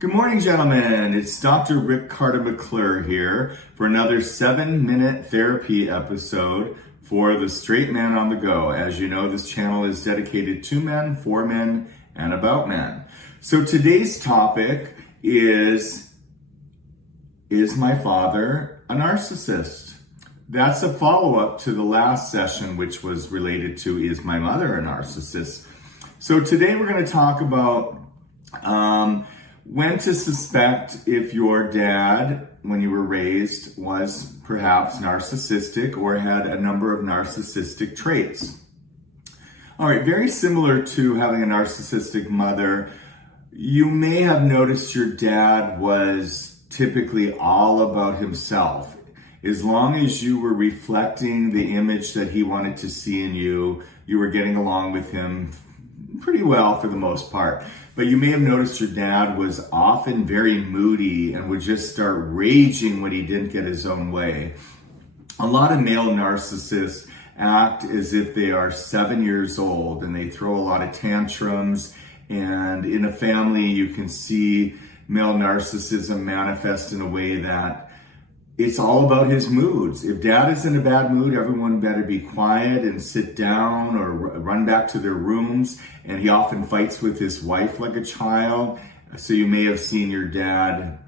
Good morning, gentlemen. It's Dr. Rick Carter McClure here for another 7-minute therapy episode for the straight man on the go. As you know, this channel is dedicated to men, for men, and about men. So today's topic is my father a narcissist? That's a follow-up to the last session, which was related to, is my mother a narcissist? So today we're going to talk about when to suspect if your dad, when you were raised, was perhaps narcissistic or had a number of narcissistic traits. All right, very similar to having a narcissistic mother, you may have noticed your dad was typically all about himself. As long as you were reflecting the image that he wanted to see in you, you were getting along with him pretty well for the most part. But you may have noticed your dad was often very moody and would just start raging when he didn't get his own way. A lot of male narcissists act as if they are 7 years old and they throw a lot of tantrums. And in a family, you can see male narcissism manifest in a way that it's all about his moods. If dad is in a bad mood, everyone better be quiet and sit down or run back to their rooms. And he often fights with his wife like a child. So you may have seen your dad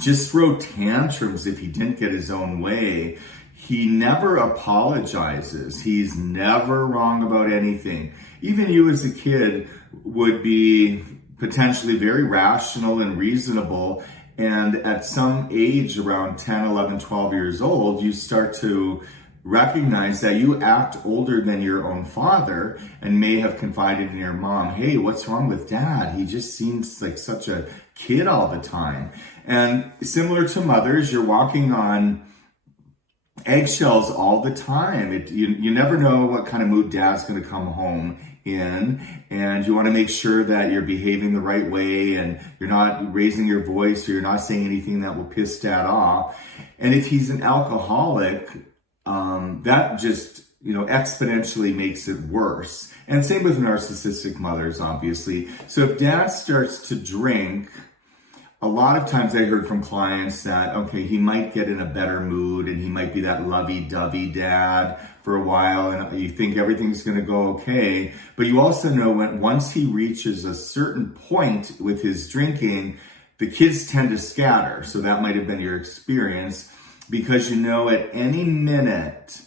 just throw tantrums if he didn't get his own way. He never apologizes. He's never wrong about anything. Even you as a kid would be potentially very rational and reasonable. And at some age, around 10, 11, 12 years old, you start to recognize that you act older than your own father and may have confided in your mom, hey, what's wrong with dad? He just seems like such a kid all the time. And similar to mothers, you're walking on eggshells all the time. You never know what kind of mood dad's going to come home in, and you want to make sure that you're behaving the right way and you're not raising your voice or you're not saying anything that will piss dad off. And if he's an alcoholic, that just exponentially makes it worse. And same with narcissistic mothers, obviously. So if dad starts to drink, a lot of times I heard from clients that, okay, he might get in a better mood and he might be that lovey-dovey dad for a while and you think everything's going to go okay. But you also know once he reaches a certain point with his drinking, the kids tend to scatter. So that might have been your experience because at any minute,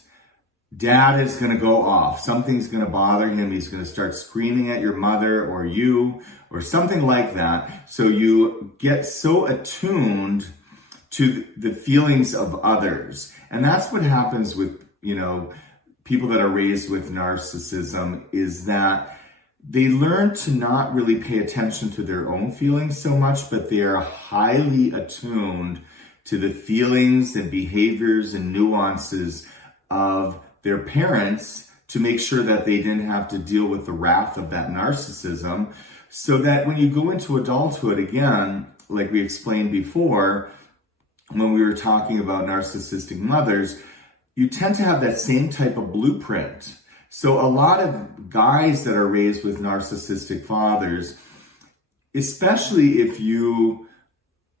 dad is going to go off. Something's going to bother him. He's going to start screaming at your mother or you or something like that. So you get so attuned to the feelings of others. And that's what happens with, people that are raised with narcissism, is that they learn to not really pay attention to their own feelings so much, but they are highly attuned to the feelings and behaviors and nuances of their parents to make sure that they didn't have to deal with the wrath of that narcissism. So that when you go into adulthood, again, like we explained before, when we were talking about narcissistic mothers, you tend to have that same type of blueprint. So a lot of guys that are raised with narcissistic fathers, especially if you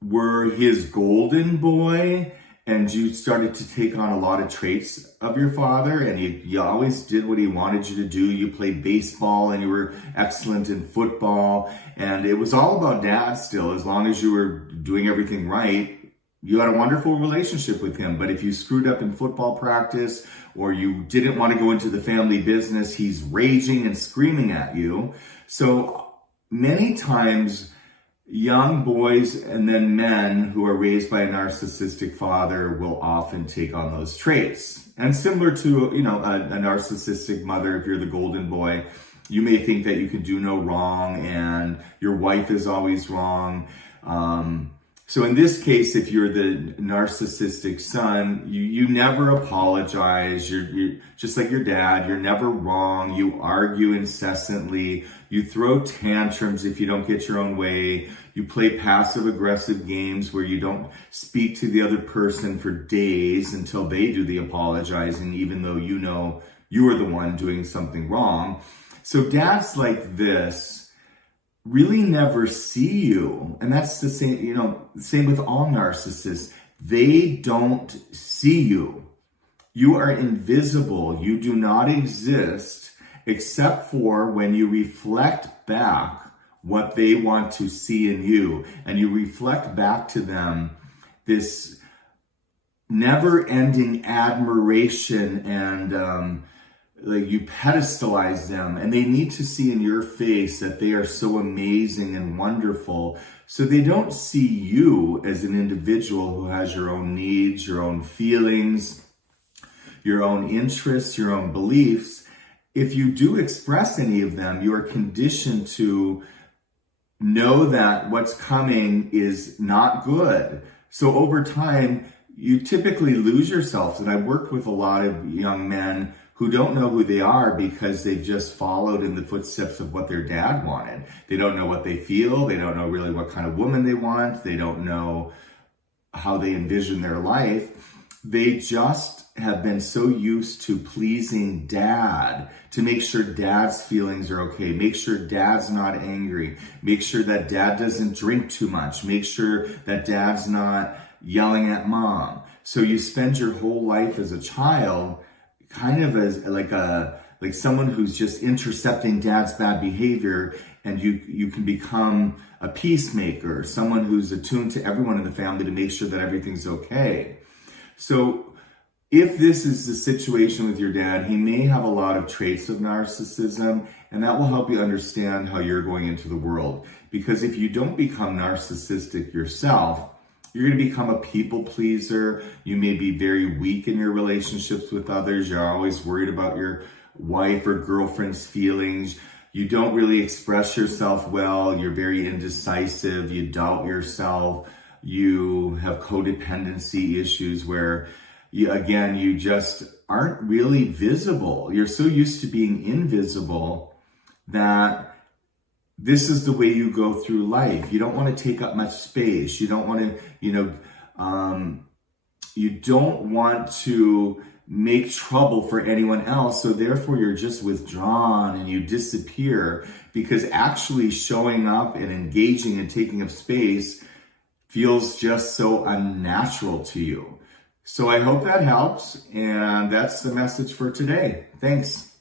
were his golden boy and you started to take on a lot of traits of your father and you always did what he wanted you to do. You played baseball and you were excellent in football and it was all about dad still. As long as you were doing everything right, you had a wonderful relationship with him. But if you screwed up in football practice or you didn't want to go into the family business, he's raging and screaming at you. So many times, young boys and then men who are raised by a narcissistic father will often take on those traits. And similar to, a narcissistic mother, if you're the golden boy, you may think that you can do no wrong and your wife is always wrong. So in this case, if you're the narcissistic son, you never apologize. You're just like your dad. You're never wrong. You argue incessantly. You throw tantrums if you don't get your own way. You play passive-aggressive games where you don't speak to the other person for days until they do the apologizing, even though you are the one doing something wrong. So dads like this really never see you. And that's the same, same with all narcissists. They don't see you. You are invisible. You do not exist except for when you reflect back what they want to see in you. And you reflect back to them this never-ending admiration and like you pedestalize them, and they need to see in your face that they are so amazing and wonderful. So they don't see you as an individual who has your own needs, your own feelings, your own interests, your own beliefs. If you do express any of them, you are conditioned to know that what's coming is not good. So over time, you typically lose yourself. And I worked with a lot of young men who don't know who they are because they've just followed in the footsteps of what their dad wanted. They don't know what they feel. They don't know really what kind of woman they want. They don't know how they envision their life. They just have been so used to pleasing dad, to make sure dad's feelings are okay, make sure dad's not angry, make sure that dad doesn't drink too much, make sure that dad's not yelling at mom. So you spend your whole life as a child kind of as like someone who's just intercepting dad's bad behavior, and you can become a peacemaker, someone who's attuned to everyone in the family to make sure that everything's okay. So if this is the situation with your dad, he may have a lot of traits of narcissism, and that will help you understand how you're going into the world. Because if you don't become narcissistic yourself, you're going to become a people pleaser. You may be very weak in your relationships with others. You're always worried about your wife or girlfriend's feelings. You don't really express yourself well. You're very indecisive. You doubt yourself. You have codependency issues where, you just aren't really visible. You're so used to being invisible that this is the way you go through life. You don't want to take up much space. You don't want to, you don't want to make trouble for anyone else. So therefore you're just withdrawn and you disappear, because actually showing up and engaging and taking up space feels just so unnatural to you. So I hope that helps. And that's the message for today. Thanks.